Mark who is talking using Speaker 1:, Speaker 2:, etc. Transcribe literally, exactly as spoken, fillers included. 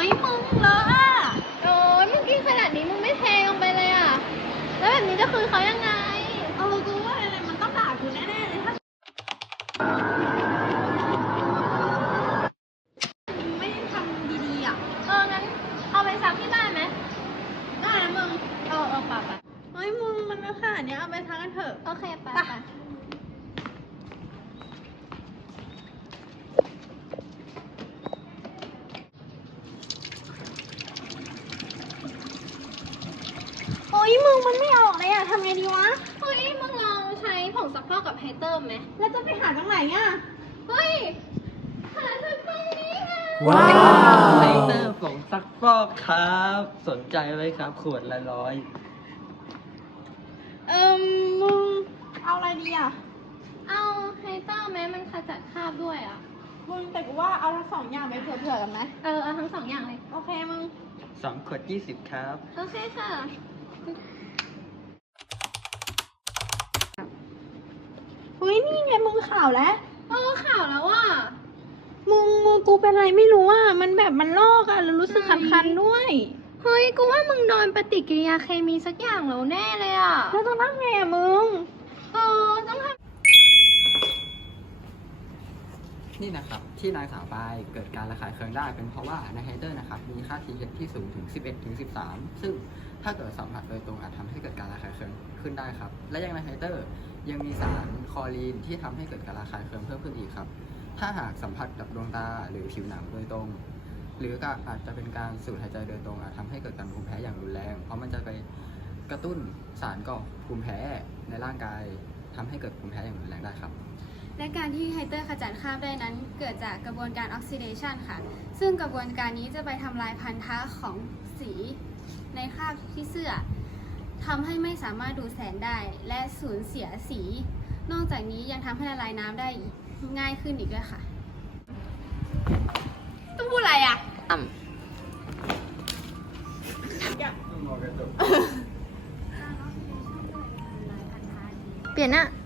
Speaker 1: มึงเลอะอ่ะโอ้ยมึงกินขนาดนี้มึงไม่เทลงไปเลยอ่ะแล้วแบบนี้จะคืนเขายังไงเออกูว่าอะไรมันต้องด่ากูแน่ๆเลยถ้าไม่ได้ทำดีๆอ่ะเอองั้นเอาไปซักที่บ้านไหมได้นะมึงเออเออป่ะป่ะเฮ้ยมึงมันขนาดนี้เอาไปซักกันเถอะโอเคไปไปโอ้ยมึงมันไม่ออกเลยอะทำไงดีวะเฮ้ยมึงลองใช้ผงซักฟอกกับไฮเตอร์ไหมแล้วจะไปหาตรงไหนอะเฮ้ยหาจากตรงนี้ไง
Speaker 2: ว้าว
Speaker 3: ไฮเตอร์ผงซักฟอกครับ สนใจไหมครับขวดละร้อย
Speaker 1: เอิมมึงเอาอะไรดีอะเอาไฮเตอร์ไหมมันขจัดคราบด้วยอะมึงแต่กูว่าเอาทั้งสองอย่างไปเผื่อๆกันไหมเออเอาทั้งสองอย่างเลยโอเคมึง
Speaker 3: สองขวดยี่สิบครับ
Speaker 1: โอเคค่ะเฮ้ยนี่ไงมึงข่าวแล้วเออข่าวแล้วอ่ะมึงมือกูเป็นอะไรไม่รู้อ่ะมันแบบมันลอกอ่ะแล้วรู้สึกคันๆด้วยเฮ้ยกูว่ามึงโดนปฏิกิริยาเคมีสักอย่างแล้วแน่เลยอ่ะแล้วต้องทำไงอ่ะมึงเออต้องทำ
Speaker 3: นี่นะครับที่นางสาวปายเกิดการระคายเคืองได้เป็นเพราะว่าในไฮเตอร์นะครับมีค่า ที เอช ที่สูงถึง สิบเอ็ดถึงสิบสาม ซึ่งถ้าเกิดสัมผัสโดยตรงอาจทำให้เกิดการระคายเคืองขึ้นได้ครับและยังในไฮเตอร์ยังมีสารคลอรีนที่ทำให้เกิดการระคายเคืองเพิ่มขึ้นอีกครับถ้าหากสัมผัสกับดวงตาหรือผิวหนังโดยตรงหรือก็อาจจะเป็นการสูดหายใจโดยตรงอาจทำให้เกิดการภูมิแพ้อย่างรุนแรงเพราะมันจะไปกระตุ้นสารก่อภูมิแพ้ในร่างกายทำให้เกิดภูมิแพ้อย่างรุนแรงได้ครับ
Speaker 4: และการที่ไฮเตอร์ขจัดคราบได้นั้นเกิดจากกระบวนการออกซิเดชันค่ะซึ่งกระบวนการนี้จะไปทำลายพันธะของสีในคราบที่เสื้อทำให้ไม่สามารถดูดแสงได้และสูญเสียสี นอกจากนี้ยังทำให้ละลายน้ำได้ง่ายขึ้นอีกด้วยค่ะ
Speaker 1: ต้องพูดอะไรอ่ะเปลี่ยนอะ